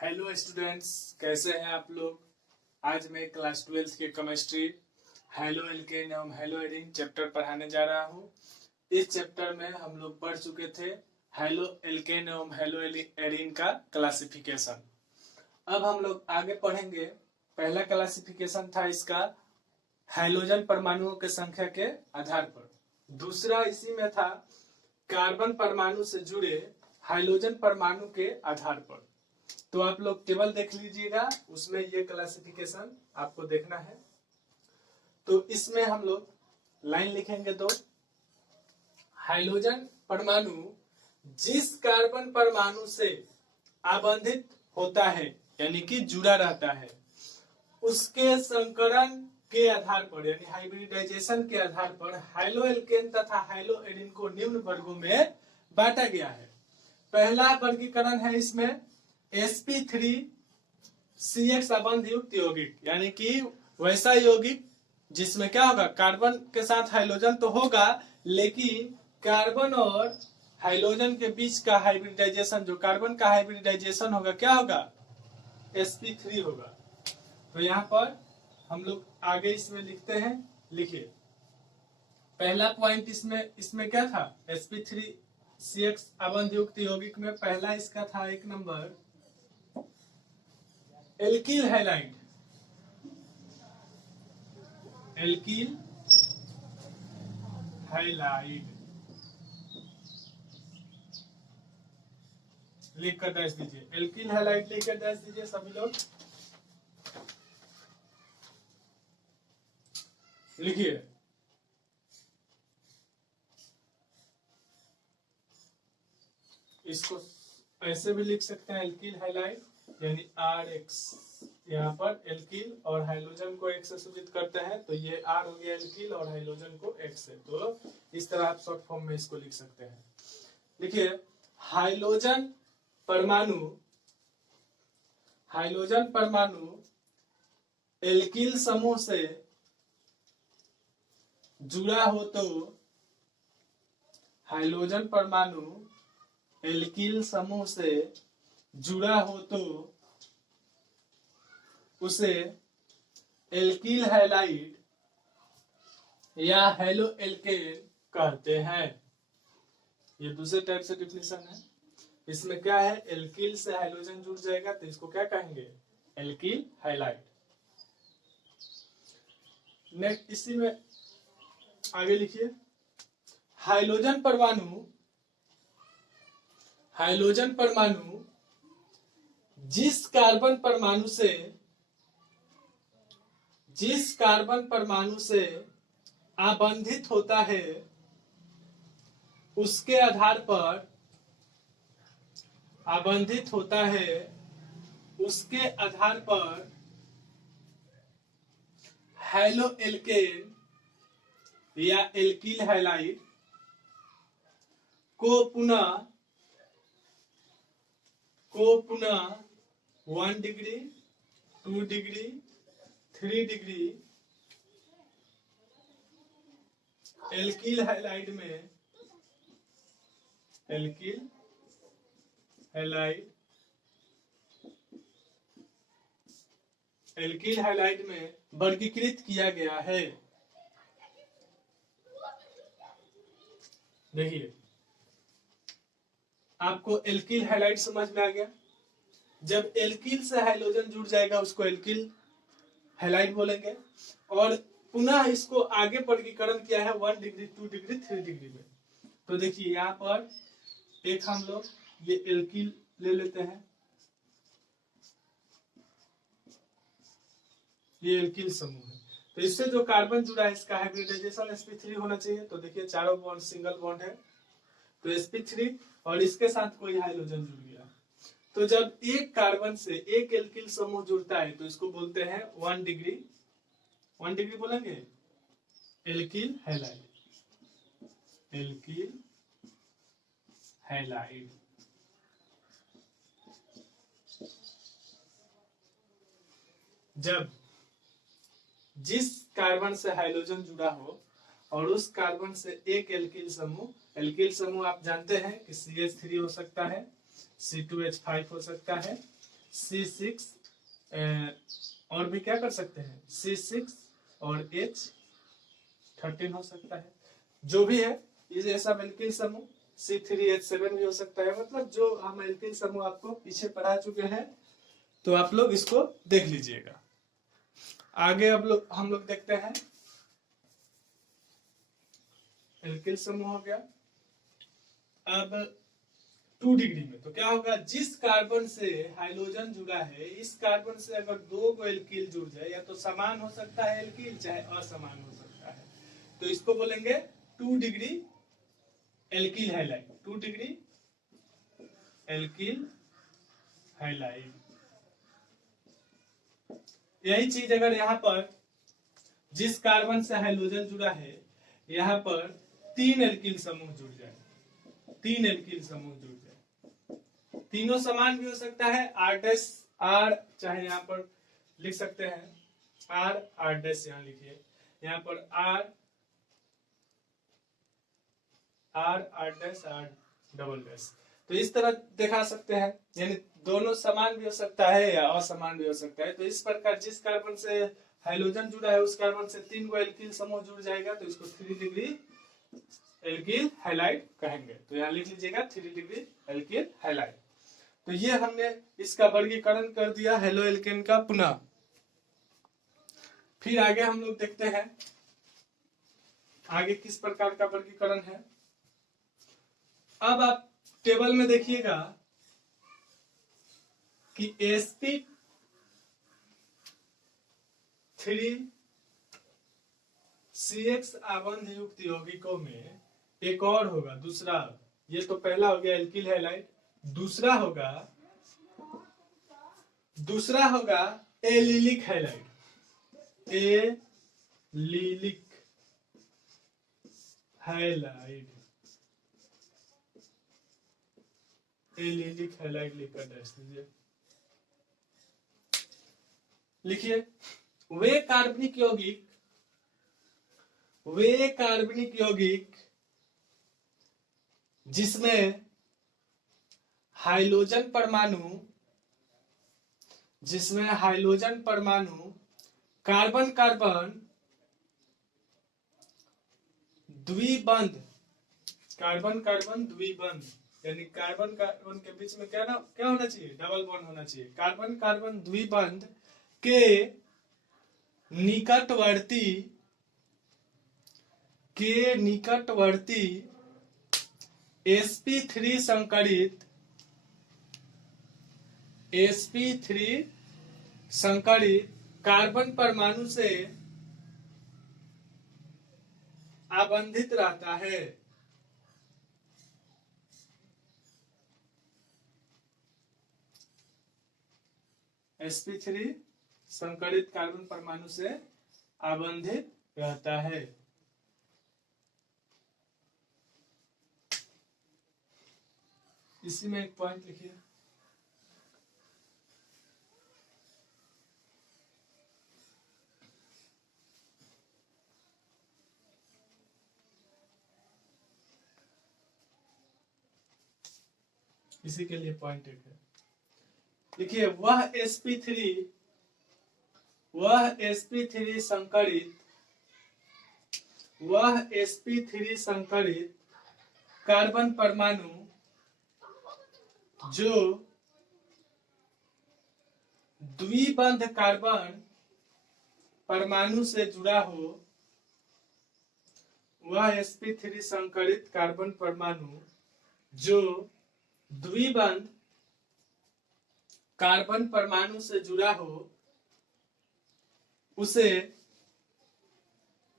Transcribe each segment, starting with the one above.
Hello students, कैसे हैं आप लोग। आज मैं क्लास 12th के केमिस्ट्री हेलो एल्केन एवं हेलो एरीन चैप्टर पढ़ाने जा रहा हूं। इस चैप्टर में हम लोग पढ़ चुके थे हेलो एल्केन एवं हेलो एरीन का क्लासिफिकेशन। अब हम लोग आगे पढ़ेंगे। पहला क्लासिफिकेशन था इसका हाइड्रोजन परमाणुओं की संख्या के आधार पर। दूसरा इसी में था कार्बन परमाणु से जुड़े हाइड्रोजन परमाणु के आधार पर। तो आप लोग टेबल देख लीजिएगा, उसमें ये क्लासिफिकेशन आपको देखना है। तो इसमें हम लोग लाइन लिखेंगे। तो हाइड्रोजन परमाणु जिस कार्बन परमाणु से आबंधित होता है यानी कि जुड़ा रहता है, उसके संकरण के आधार पर यानी हाइब्रिडाइजेशन के आधार पर हाइलो एल्केन तथा हाइलो एरीन को निम्न वर्गों में बांटा गया है। पहला वर्गीकरण है इसमें sp3CX अबंध युक्त यौगिक, यानी कि वैसा यौगिक जिसमें क्या होगा, कार्बन के साथ हाइड्रोजन तो होगा लेकिन कार्बन और हाइड्रोजन के बीच का हाइब्रिडाइजेशन, जो कार्बन का हाइब्रिडाइजेशन होगा क्या होगा, sp3 होगा। तो यहाँ पर हम लोग आगे इसमें लिखते हैं। लिखिए, पहला पॉइंट इसमें क्या था, sp3CX अबंध युक्त यौगिक में पहला इसका था 1 number alkyl halide. Alkyl halide लिखकर डैश दीजिए। एल्किल हैलाइड लिखकर डैश दीजिए सभी लोग। लिखिए, इसको ऐसे भी लिख सकते हैं एल्किल हैलाइड, यानी RX। यहाँ पर एल्किल और हाइड्रोजन को X से सूचित करते हैं, तो ये R हो गया एल्किल और हाइड्रोजन को X से। तो इस तरह आप शॉर्ट फॉर्म में इसको लिख सकते हैं। देखिए, हाइड्रोजन परमाणु एल्किल समूह से जुड़ा हो तो हाइड्रोजन परमाणु एल्किल समूह से जुड़ा हो तो उसे एल्किल हैलाइड या हेलो एल्केन कहते हैं। ये दूसरे टाइप से डिफिनेशन है। इसमें क्या है, एल्किल से हाइड्रोजन जुड़ जाएगा तो इसको क्या कहेंगे, एल्किल हैलाइड। नेक्स्ट इसी में आगे लिखिए, हाइड्रोजन परमाणु जिस कार्बन परमाणु से आबंधित होता है उसके आधार पर हेलो एल्केन या एल्किल हैलाइड को पुनः 1 degree, 2 degree, 3 degree alkyl halide में वर्गीकृत किया गया है। देखिए, आपको एल्किल हैलाइड समझ में आ गया। जब एल्किल से हाइड्रोजन जुड़ जाएगा उसको एल्किल हैलाइड बोलेंगे, और पुनः इसको आगे वर्गीकरण किया है 1 डिग्री, 2 डिग्री, 3 डिग्री में। तो देखिए, यहाँ पर एक हम लोग ये एल्किल ले लेते हैं, ये एल्किल समूह है। तो इससे जो कार्बन जुड़ा है इसका हाइब्रिडाइजेशन sp3 होना चाहिए। तो देखिए, चारों बॉन्ड सिंगल बॉन्ड है, तो sp3 और इसके साथ कोई हाइड्रोजन जुड़ गया। तो जब एक कार्बन से एक एल्किल समूह जुड़ता है तो इसको बोलते हैं 1 डिग्री बोलेंगे एल्किल हैलाइड। जब जिस कार्बन से हाइड्रोजन जुड़ा हो और उस कार्बन से एक एल्किल समूह आप जानते हैं कि CH3 हो सकता है, C2H5 हो सकता है, C6 और भी क्या कर सकते हैं, C6 और H13 हो सकता है, जो भी है। ये सब एल्किल समूह C3H7 भी हो सकता है। मतलब जो हम एल्किल समूह आपको पीछे पढ़ा चुके हैं, तो आप लोग इसको देख लीजिएगा। आगे अब हम लोग देखते हैं एल्किल समूह हो गया। अब 2 डिग्री में तो क्या होगा, जिस कार्बन से हाइड्रोजन जुड़ा है, इस कार्बन से अगर 2 को एल्किल जुड़ जाए, या तो समान हो सकता है एल्किल, चाहे असमान हो सकता है, तो इसको बोलेंगे 2 degree alkyl halide. 2 degree alkyl halide. यही चीज अगर यहाँ पर जिस कार्बन से हाइड्रोजन जुड़ा है, यहाँ पर 3 एल्किल समूह जुड़ जाए, 3 एल्किल समूह जुड़ जाए, तीनों समान भी हो सकता है, R' चाहे यहाँ पर लिख सकते हैं R' यहाँ लिखिए, यहाँ पर R डबल डैश, तो इस तरह दिखा सकते हैं। यानी दोनों समान भी हो सकता है या असमान भी हो सकता है। तो इस प्रकार जिस कार्बन से हाइड्रोजन जुड़ा है, उस कार्बन से 3 को एल्किल समूह जुड़ जाएगा, तो इसको 3 डिग्री एल्किल हैलाइड कहेंगे। तो यहाँ लिख लीजिएगा 3 डिग्री एल्किल हैलाइड। तो ये हमने इसका वर्गीकरण कर दिया हेलो एल्केन का पुनः। फिर आगे हम लोग देखते हैं आगे किस प्रकार का वर्गीकरण है। अब आप टेबल में देखिएगा कि sp3CX आबंध युक्त यौगिकों में एक और होगा दूसरा। ये तो पहला हो गया एल्किल हैलाइड, दूसरा होगा allylic halide. Allylic halide, allylic halide लिखकर डैश दीजिए। लिखिए वे कार्बनिक यौगिक जिसमें हाइड्रोजन परमाणु कार्बन द्विबंध, यानी कार्बन के बीच में क्या होना चाहिए, डबल बॉन्ड होना चाहिए। कार्बन द्विबंध के निकटवर्ती sp3 संकरित कार्बन परमाणु से आबंधित रहता है। sp3 संकरित कार्बन परमाणु से आबंधित रहता है। इसी में एक पॉइंट लिखिए, इसी के लिए पॉइंट एक है। देखिए वह sp3 संकरित कार्बन परमाणु जो द्विबंध कार्बन परमाणु से जुड़ा हो, वह sp3 संकरित कार्बन परमाणु जो द्विबंध कार्बन परमाणु से जुड़ा हो, उसे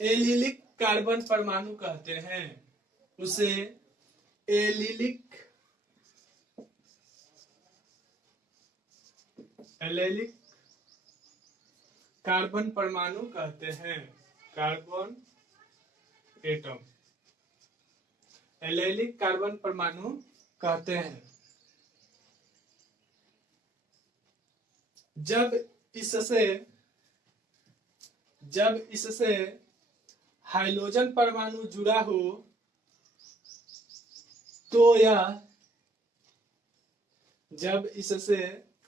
एलिलिक कार्बन परमाणु कहते हैं। उसे एलिलिक कार्बन परमाणु कहते हैं। कार्बन एटम एलिलिक कार्बन परमाणु कहते हैं। जब इससे हाइड्रोजन परमाणु जुड़ा हो, तो यह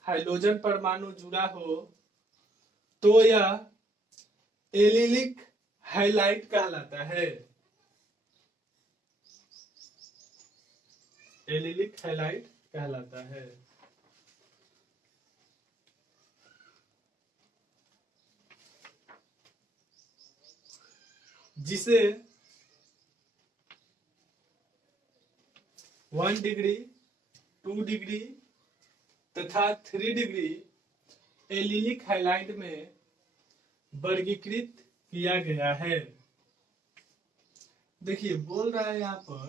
हाइड्रोजन परमाणु जुड़ा हो तो यह एलिलिक हैलाइड कहलाता है। एलिलिक हैलाइड कहलाता है। जिसे 1 डिग्री, 2 डिग्री तथा 3 डिग्री एलिलिक हैलाइड में वर्गीकृत किया गया है। देखिए बोल रहा है यहाँ पर